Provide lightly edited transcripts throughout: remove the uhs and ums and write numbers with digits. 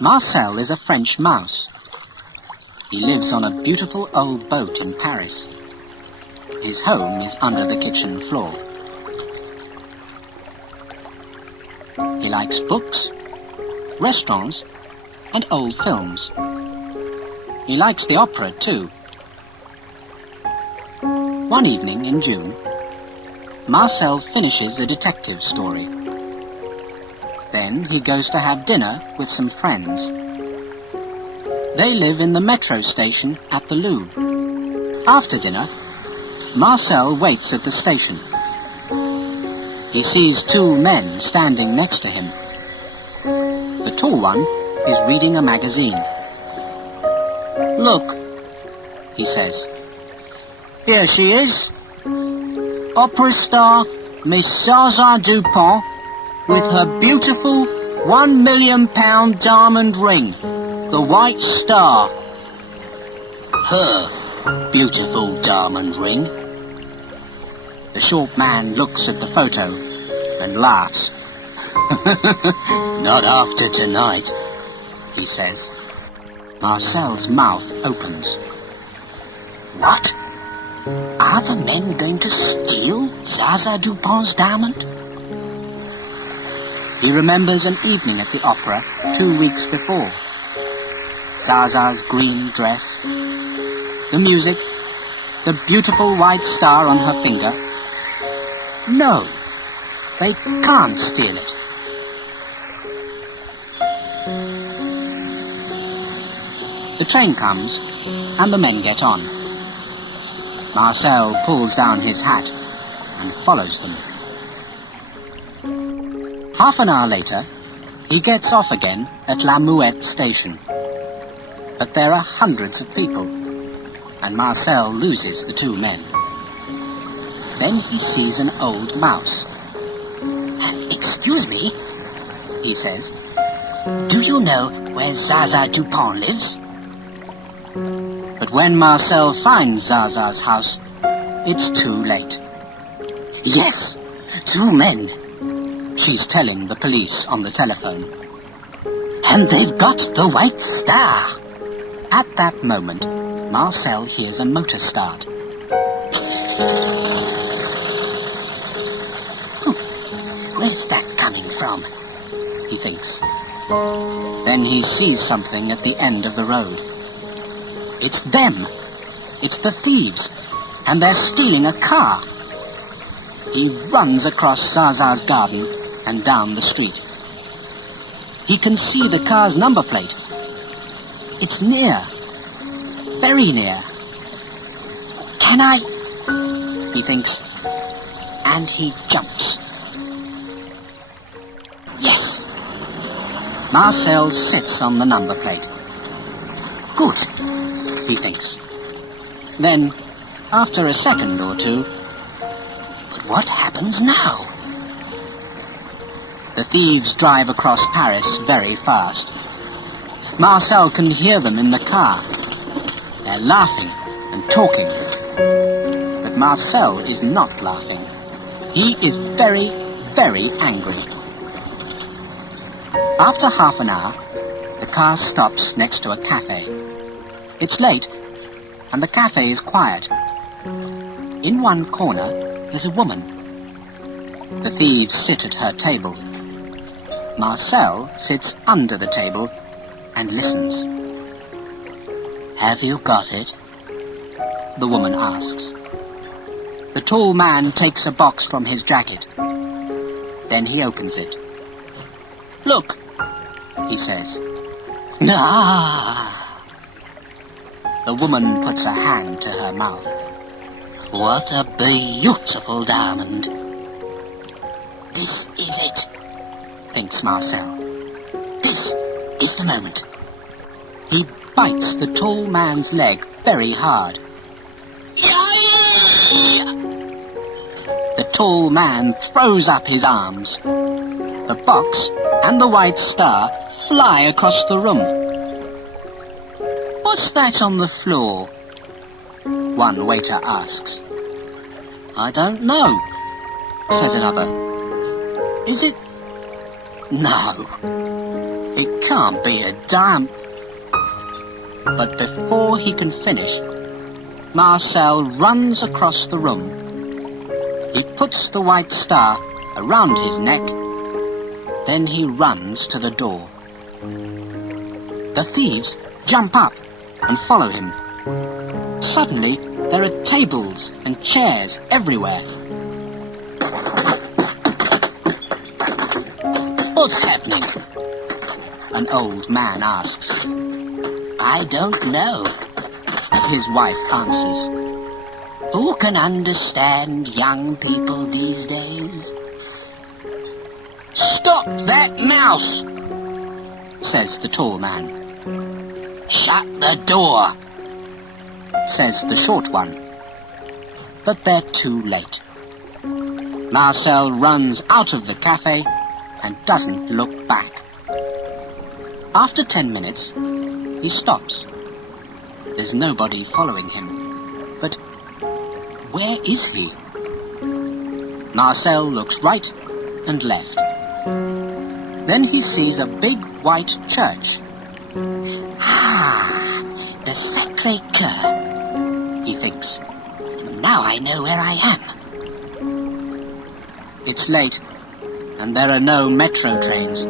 Marcel is a French mouse. He lives on a beautiful old boat in Paris. His home is under the kitchen floor. He likes books, restaurants, and old films. He likes the opera too. One evening in June, Marcel finishes a detective story. Then he goes to have dinner with some friends. They live in the metro station at the Louvre. After dinner, Marcel waits at the station. He sees two men standing next to him. The tall one is reading a magazine. "Look," he says. "Here she is. Opera star Miss Zaza Dupont with her beautiful £1 million diamond ring, the White Star." "Her beautiful diamond ring." The short man looks at the photo and laughs. "Not after tonight," he says. Marcel's mouth opens. What? Are the men going to steal Zaza Dupont's diamond? He remembers an evening at the opera 2 weeks before. Zaza's green dress, the music, the beautiful white star on her finger. No, they can't steal it. The train comes, and the men get on. Marcel pulls down his hat and follows them. Half an hour later, he gets off again at La Muette station. But there are hundreds of people, and Marcel loses the two men. Then he sees an old mouse. "Excuse me," he says. "Do you know where Zaza Dupont lives?" But when Marcel finds Zaza's house, it's too late. "Yes, two men," she's telling the police on the telephone. "And they've got the White Star." At that moment, Marcel hears a motor start. Where's that coming from? He thinks. Then he sees something at the end of the road. It's them. It's the thieves. And they're stealing a car. He runs across Zaza's garden and down the street. He can see the car's number plate. It's near. Very near. Can I? He thinks. And he jumps. Yes. Marcel sits on the number plate. Good, he thinks. Then, after a second or two, but what happens now? The thieves drive across Paris very fast. Marcel can hear them in the car. They're laughing and talking. But Marcel is not laughing. He is very, very angry. After half an hour, the car stops next to a cafe. It's late, and the cafe is quiet. In one corner, there's a woman. The thieves sit at her table. Marcel sits under the table and listens. Have you got it? The woman asks. The tall man takes a box from his jacket. Then he opens it. Look, he says. Ah! The woman puts a hand to her mouth. What a beautiful diamond. This is it, thinks Marcel. This is the moment. He bites the tall man's leg very hard. The tall man throws up his arms. The box and the White Star fly across the room. What's that on the floor? One waiter asks. I don't know, says another. Is it? No. It can't be a dime. But before he can finish, Marcel runs across the room. He puts the white star around his neck. Then he runs to the door. The thieves jump up and follow him. Suddenly, there are tables and chairs everywhere. What's happening? An old man asks. I don't know, his wife answers. Who can understand young people these days? Stop that mouse, says the tall man. Shut the door, says the short one. But they're too late. Marcel runs out of the cafe and doesn't look back. After 10 minutes, he stops. There's nobody following him. But where is he? Marcel looks right and left. Then he sees a big white church. Ah, the Sacré-Cœur, he thinks. Now I know where I am. It's late, and there are no metro trains.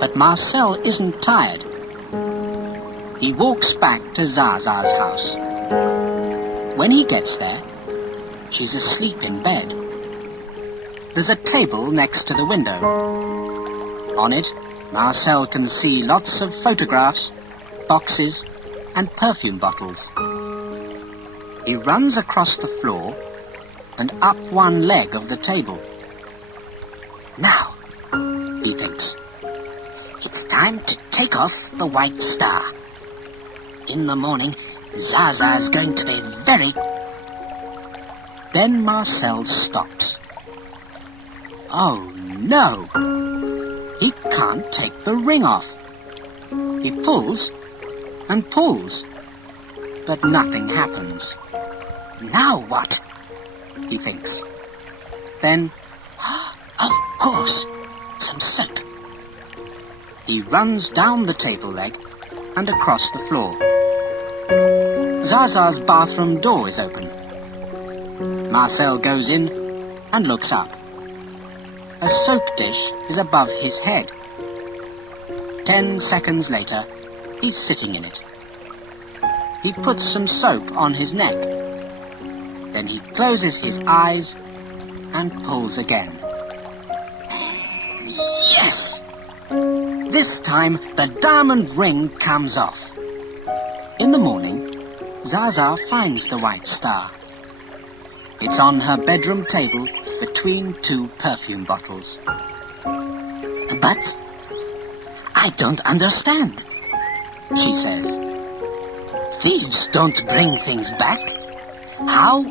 But Marcel isn't tired. He walks back to Zaza's house. When he gets there, she's asleep in bed. There's a table next to the window. On it, Marcel can see lots of photographs, boxes, and perfume bottles. He runs across the floor and up one leg of the table. Now, he thinks, it's time to take off the white star. In the morning, Zaza's going to be very... Then Marcel stops. Oh no! He can't take the ring off. He pulls and pulls, but nothing happens. Now what? He thinks. Then, of course, some soap. He runs down the table leg and across the floor. Zaza's bathroom door is open. Marcel goes in and looks up. A soap dish is above his head. 10 seconds later, he's sitting in it. He puts some soap on his neck. Then he closes his eyes and pulls again. Yes! This time, the diamond ring comes off. In the morning, Zaza finds the white star. It's on her bedroom table between 2 perfume bottles. But I don't understand, she says. Thieves don't bring things back. How?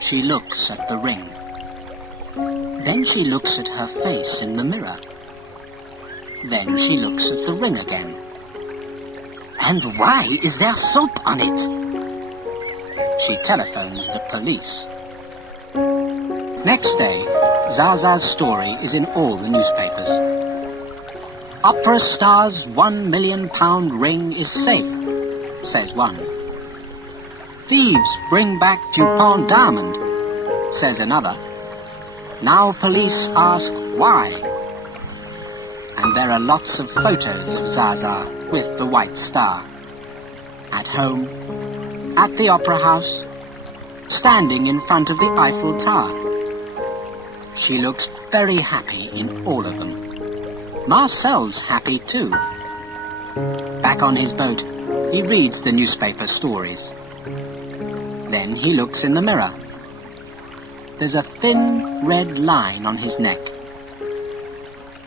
She looks at the ring. Then she looks at her face in the mirror. Then she looks at the ring again. And why is there soap on it? She telephones the police. Next day, Zaza's story is in all the newspapers. Opera star's £1 million ring is safe, says one. Thieves bring back Dupont diamond, says another. Now police ask why. And there are lots of photos of Zaza with the white star. At home, at the opera house, standing in front of the Eiffel Tower. She looks very happy in all of them. Marcel's happy too. Back on his boat, he reads the newspaper stories. Then he looks in the mirror. There's a thin red line on his neck.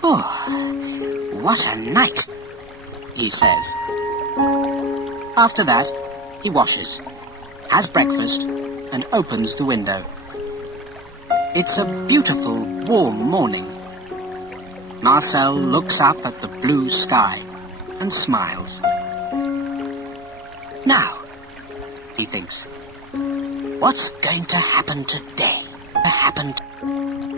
Oh, what a night, he says. After that, he washes, has breakfast, and opens the window. It's a beautiful, warm morning. Marcel looks up at the blue sky and smiles. Now, he thinks, what's going to happen today?